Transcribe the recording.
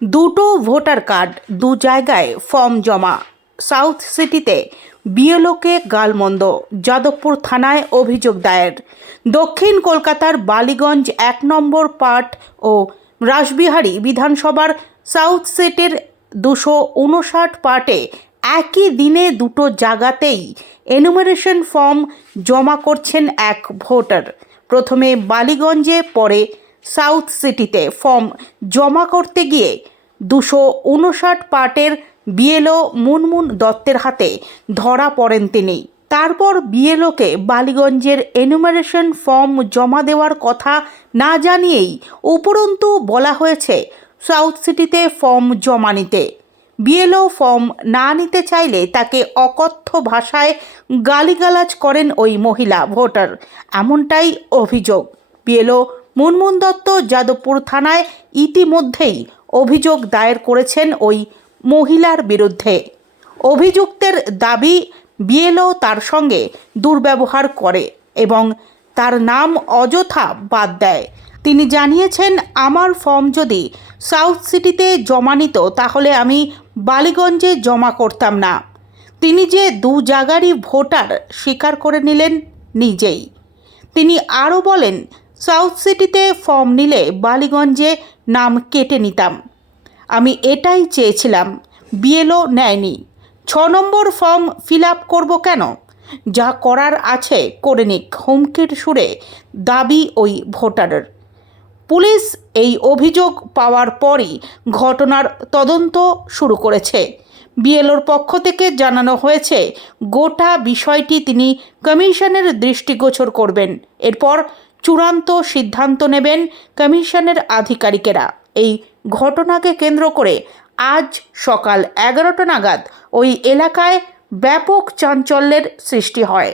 দুটো voter card দু জায়গায় ফর্ম জমা। সাউথ সিটিতে বিএলওকে গালমন্দ, যাদবপুর থানায় অভিযোগ দায়ের। দক্ষিণ কলকাতার বালিগঞ্জ ১ নম্বর পার্ট ও রাসবিহারী বিধানসভার সাউথ সিটির ২৫৯ পার্টে একই দিনে দুটো জায়গাতেই এনুমারেশন ফর্ম জমা করছেন এক ভোটার। প্রথমে বালিগঞ্জে, পরে সাউথ সিটিতে ফর্ম জমা করতে গিয়ে ২৫৯ পার্টের বিএলও মুনমুন দত্তের হাতে ধরা পড়েন তিনি। তারপর বিএলওকে বালিগঞ্জের এনুমারেশন ফর্ম জমা দেওয়ার কথা না জানিয়েই উপরন্তু বলা হয়েছে সাউথ সিটিতে ফর্ম জমা নিতে। বিএলও ফর্ম না নিতে চাইলে তাকে অকথ্য ভাষায় গালিগালাজ করেন ওই মহিলা ভোটার, এমনটাই অভিযোগ। বিএলও মুনমুন দত্ত যাদবপুর থানায় ইতিমধ্যেই অভিযোগ দায়ের করেছেন ওই মহিলার বিরুদ্ধে। অভিযুক্তের দাবি, বিএলও তার সঙ্গে দুর্ব্যবহার করে এবং তার নাম অযথা বাদ দেয়। তিনি জানিয়েছেন, আমার ফর্ম যদি সাউথ সিটিতে জমা নিত তাহলে আমি বালিগঞ্জে জমা করতাম না। তিনি যে দু জায়গারই ভোটার স্বীকার করে নিলেন নিজেই। তিনি আরও বলেন, সাউথ সিটিতে ফর্ম নিলে বালিগঞ্জে নাম কেটে নিতাম। আমি এটাই চেয়েছিলাম, বিএলও নেয়নি। ৬ নম্বর ফর্ম ফিল আপ করবো কেন? যা করার আছে করে নিক, হুমকির সুরে দাবি ওই ভোটারের। পুলিশ এই অভিযোগ পাওয়ার পরই ঘটনার তদন্ত শুরু করেছে। বিএলওর পক্ষ থেকে জানানো হয়েছে, গোটা বিষয়টি তিনি কমিশনের দৃষ্টিগোচর করবেন। এরপর চূড়ান্ত সিদ্ধান্ত নেবেন কমিশনের আধিকারিকেরা। এই ঘটনাকে কেন্দ্র করে আজ সকাল ১১টা নাগাদ ওই এলাকায় ব্যাপক চাঞ্চল্যের সৃষ্টি হয়।